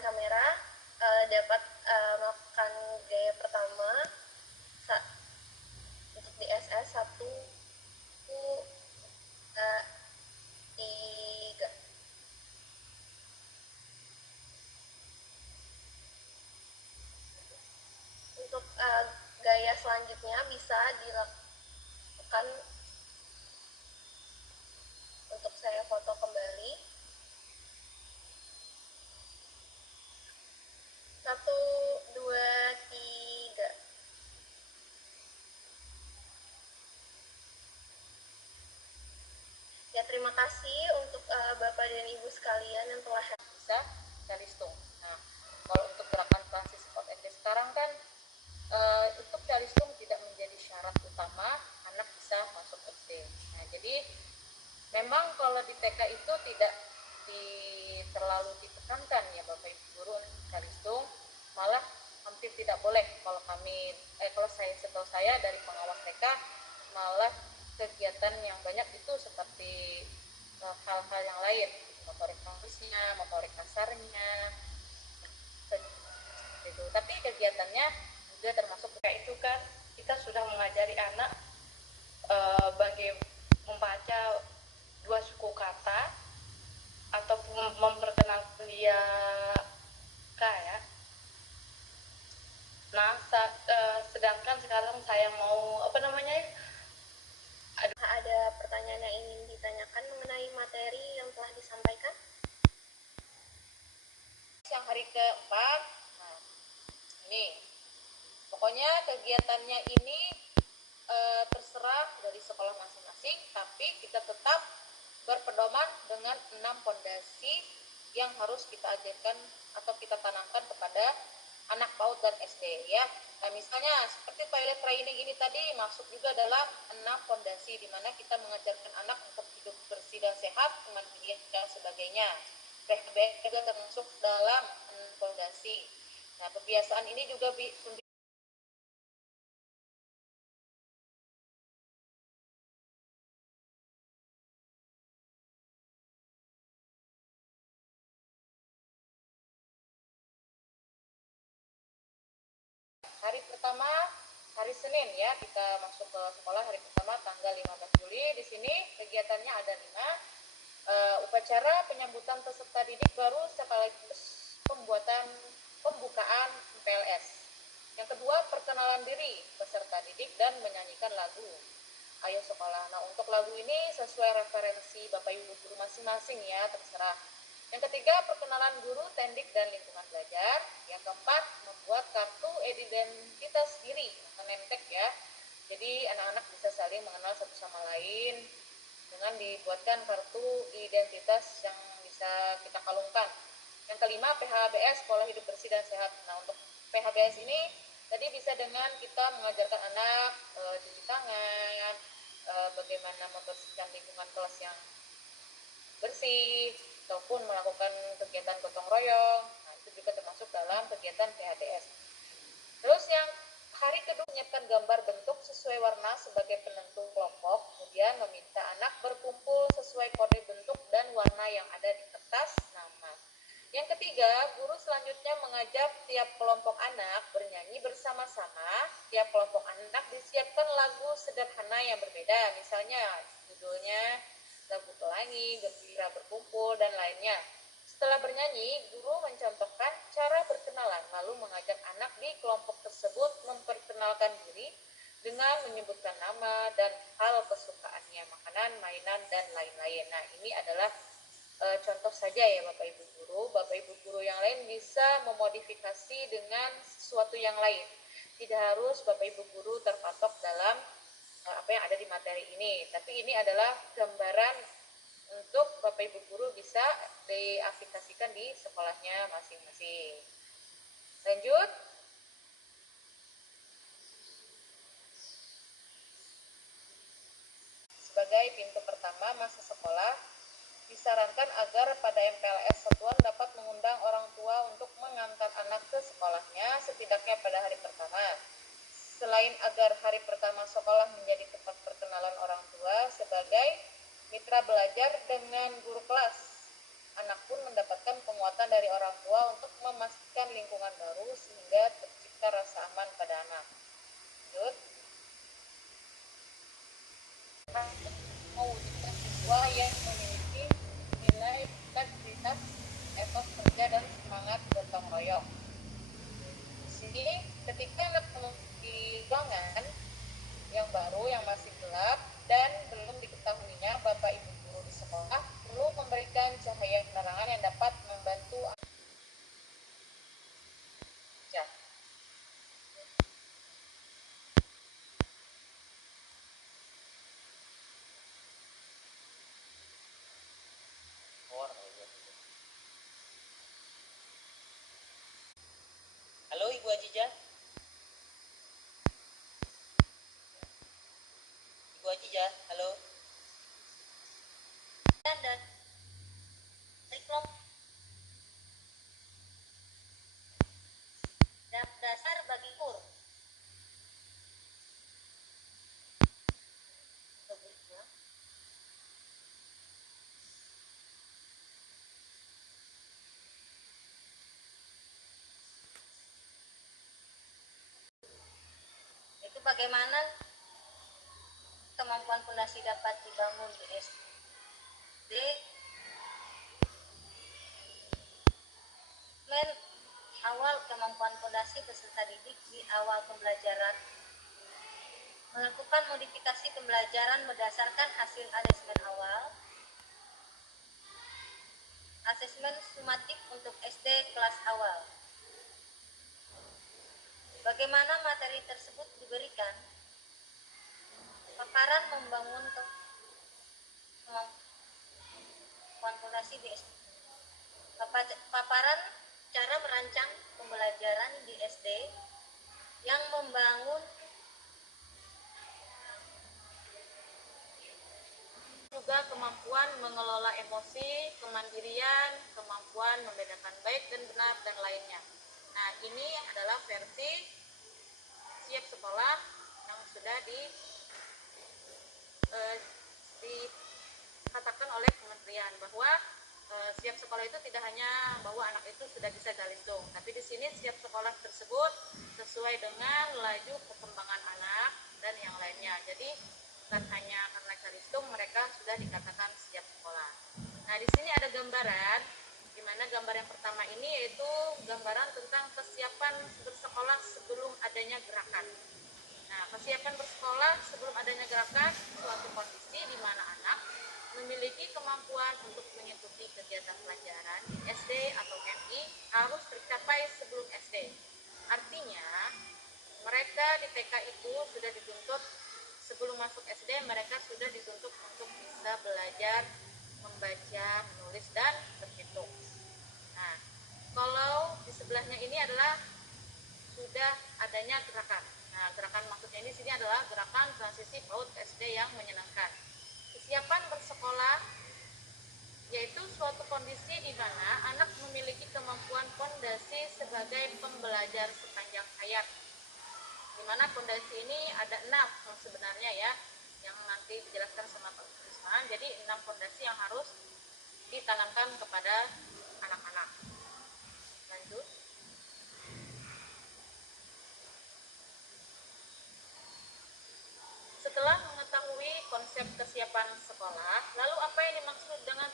depan kamera dapat melakukan gaya pertama untuk di SS 1, 3. Untuk gaya selanjutnya bisa dilakukan. Untuk saya foto kembali. 1, 2, 3. Ya, terima kasih untuk Bapak dan Ibu sekalian yang telah bisa calistung. Nah, kalau untuk gerakan transisi sport SD sekarang kan untuk calistung tidak menjadi syarat utama anak bisa masuk SD. Nah, jadi memang kalau di TK itu tidak terlalu ditekankan ya Bapak Ibu guru untuk calistung, malah hampir tidak boleh. Kalau setahu saya dari pengawas TK malah kegiatan yang banyak itu seperti hal-hal yang lain, motorik halusnya, motorik kasarnya, gitu. Tapi kegiatannya juga termasuk kayak itu kan kita sudah mengajari anak bagi membaca 2 suku kata ataupun memperkenalkan dia ya. Nah, sedangkan sekarang saya mau ada pertanyaan yang ingin ditanyakan mengenai materi yang telah disampaikan. Yang hari keempat, nah ini pokoknya kegiatannya ini terserah dari sekolah masing-masing, tapi kita tetap berpedoman dengan 6 pondasi yang harus kita ajarkan atau kita tanamkan kepada anak PAUD dan SD ya. Nah, misalnya seperti toilet training ini tadi masuk juga dalam 6 pondasi di mana kita mengajarkan anak untuk hidup bersih dan sehat, mandiri dan sebagainya. PHBS juga termasuk dalam 6 pondasi. Nah, kebiasaan ini juga hari pertama hari Senin ya, kita masuk ke sekolah hari pertama tanggal 15 Juli. Di sini kegiatannya ada 5. Upacara penyambutan peserta didik baru sekaligus pembukaan PLS. Yang kedua, perkenalan diri peserta didik dan menyanyikan lagu Ayo Sekolah. Nah, untuk lagu ini sesuai referensi Bapak Ibu guru masing-masing ya, terserah. Yang ketiga, perkenalan guru, tendik, dan lingkungan belajar. Yang keempat, membuat kartu identitas diri atau nemtek ya. Jadi anak-anak bisa saling mengenal satu sama lain dengan dibuatkan kartu identitas yang bisa kita kalungkan. Yang kelima, PHBS, pola hidup bersih dan sehat. Nah, untuk PHBS ini tadi bisa dengan kita mengajarkan anak cuci tangan, bagaimana membersihkan lingkungan kelas yang bersih, ataupun melakukan kegiatan gotong royong. Nah, itu juga termasuk dalam kegiatan PHBS. Terus yang hari kedua, menyiapkan gambar bentuk sesuai warna sebagai penentu kelompok, kemudian meminta anak berkumpul sesuai kode bentuk dan warna yang ada di kertas nama. Yang ketiga, guru selanjutnya mengajak tiap kelompok anak bernyanyi bersama-sama. Tiap kelompok anak disiapkan lagu sederhana yang berbeda, misalnya judulnya lagu pelangi, gembira berkumpul, dan lainnya. Setelah bernyanyi, guru mencontohkan cara berkenalan, lalu mengajak anak di kelompok tersebut memperkenalkan diri dengan menyebutkan nama dan hal kesukaannya, makanan, mainan, dan lain-lain. Nah, ini adalah contoh saja ya Bapak Ibu guru. Bapak Ibu guru yang lain bisa memodifikasi dengan sesuatu yang lain. Tidak harus Bapak Ibu guru terpatok dalam apa yang ada di materi ini, tapi ini adalah gambaran untuk Bapak Ibu guru bisa diaplikasikan di sekolahnya masing-masing. Lanjut. Sebagai pintu pertama masa sekolah, disarankan agar pada MPLS satuan dapat mengundang orang tua untuk mengantar anak ke sekolahnya setidaknya pada hari pertama. Selain agar hari pertama sekolah menjadi tempat perkenalan orang tua sebagai mitra belajar dengan guru kelas, anak pun mendapatkan penguatan penguatan dari orang tua untuk memastikan lingkungan baru sehingga tercipta rasa aman pada anak. Lanjut. Mewujudkan siswa yang memiliki nilai integritas, etos kerja, dan semangat gotong royong. Di sini ketika anak memiliki ruangan yang baru yang masih gelap dan belum diketahuinya Bapak Ibu guru di sekolah perlu memberikan cahaya penerangan yang dapat membantu ya. Halo Ibu Ajijah. Ibu Ajijah, halo. Dan dari kelompok dasar bagi kur. Itu bagaimana kemampuan fondasi dapat dibangun di SD. Awal kemampuan fondasi peserta didik di awal pembelajaran. Melakukan modifikasi pembelajaran berdasarkan hasil asesmen awal. Asesmen sumatif untuk SD kelas awal. Bagaimana materi tersebut diberikan? Paparan membangun kemampuan fondasi di SD. Paparan cara merancang pembelajaran di SD yang membangun juga kemampuan mengelola emosi, kemandirian, kemampuan membedakan baik dan benar, dan lainnya. Nah, ini adalah versi siap sekolah yang sudah dikatakan oleh kementerian bahwa siap sekolah itu tidak hanya bahwa anak itu sudah bisa galindung, tapi di sini siap sekolah tersebut sesuai dengan laju perkembangan anak dan yang lainnya. Jadi bukan hanya karena galindung mereka sudah dikatakan siap sekolah. Nah, di sini ada gambaran, di mana gambar yang pertama ini yaitu gambaran tentang kesiapan bersekolah sebelum adanya gerakan. Nah, kesiapan bersekolah sebelum adanya gerakan suatu kondisi di mana anak memiliki kemampuan untuk mengikuti kegiatan pelajaran di SD atau MI harus tercapai sebelum SD. Artinya, mereka di TK itu sudah dituntut sebelum masuk SD, mereka sudah dituntut untuk bisa belajar membaca, menulis, dan berhitung. Nah, kalau di sebelahnya ini adalah sudah adanya gerakan. Nah, gerakan maksudnya ini sini adalah gerakan transisi PAUD ke SD yang menyenangkan. Kesiapan bersekolah yaitu suatu kondisi di mana anak memiliki kemampuan fondasi sebagai pembelajar sepanjang hayat. Di mana fondasi ini ada 6 sebenarnya ya, yang nanti dijelaskan sama Pak Risman. Jadi 6 fondasi yang harus ditanamkan kepada anak-anak. Lanjut. Setelah mengetahui konsep kesiapan sekolah, lalu apa yang dimaksud dengan